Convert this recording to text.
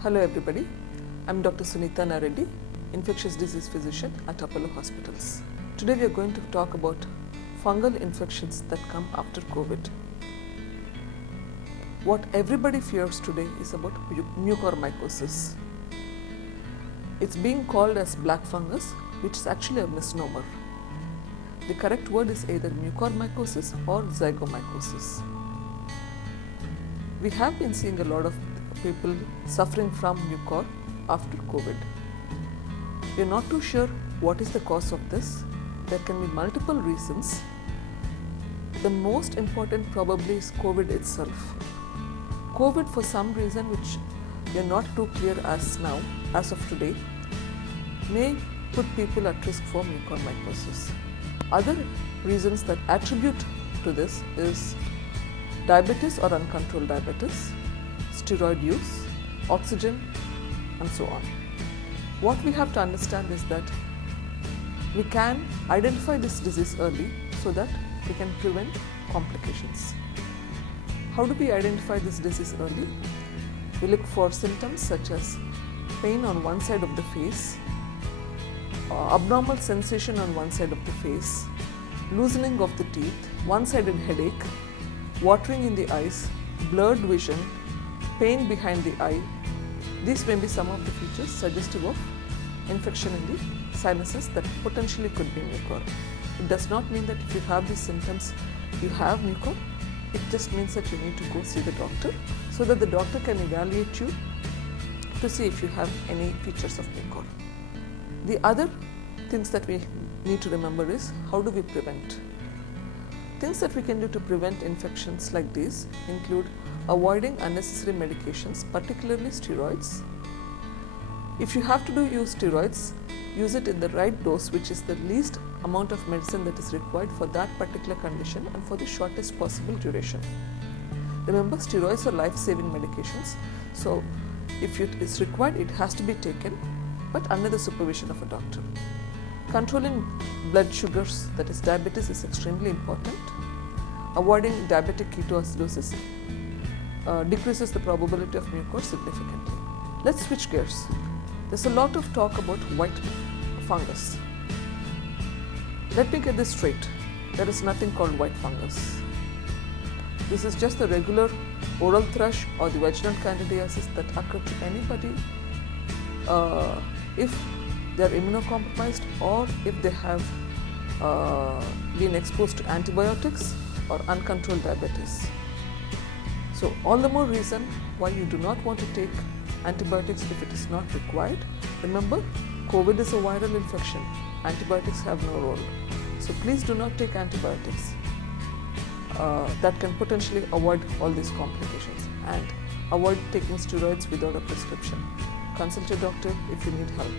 Hello everybody, I'm Dr. Sunita Nareddy, infectious disease physician at Apollo Hospitals. Today we are going to talk about fungal infections that come after COVID. What everybody fears today is about mucormycosis. It's being called as black fungus, which is actually a misnomer. The correct word is either mucormycosis or zygomycosis. We have been seeing a lot of people suffering from mucor after COVID. We are not too sure what is the cause of this. There can be multiple reasons. The most important probably is COVID itself. COVID, for some reason which we are not too clear as of today, may put people at risk for mucormycosis. Other reasons that attribute to this is diabetes or uncontrolled diabetes, steroid use, oxygen, and so on. What we have to understand is that we can identify this disease early so that we can prevent complications. How do we identify this disease early? We look for symptoms such as pain on one side of the face, abnormal sensation on one side of the face, loosening of the teeth, one-sided headache, watering in the eyes, blurred vision, pain behind the eye. These may be some of the features suggestive of infection in the sinuses that potentially could be mucor. It does not mean that if you have these symptoms, you have mucor. It just means that you need to go see the doctor so that the doctor can evaluate you to see if you have any features of mucor. The other things that we need to remember is how do we prevent? Things that we can do to prevent infections like these include avoiding unnecessary medications, particularly steroids. If you have to use steroids, use it in the right dose, which is the least amount of medicine that is required for that particular condition and for the shortest possible duration. Remember, steroids are life-saving medications, so if it is required, it has to be taken, but under the supervision of a doctor. Controlling blood sugars, that is diabetes, is extremely important. Avoiding diabetic ketoacidosis decreases the probability of mucor significantly. Let's switch gears. There's a lot of talk about white fungus. Let me get this straight. There is nothing called white fungus. This is just the regular oral thrush or the vaginal candidiasis that occur to anybody if they are immunocompromised or if they have been exposed to antibiotics or uncontrolled diabetes. So all the more reason why you do not want to take antibiotics if it is not required. Remember, COVID is a viral infection. Antibiotics have no role. So please do not take antibiotics. That can potentially avoid all these complications, and avoid taking steroids without a prescription. Consult your doctor if you need help.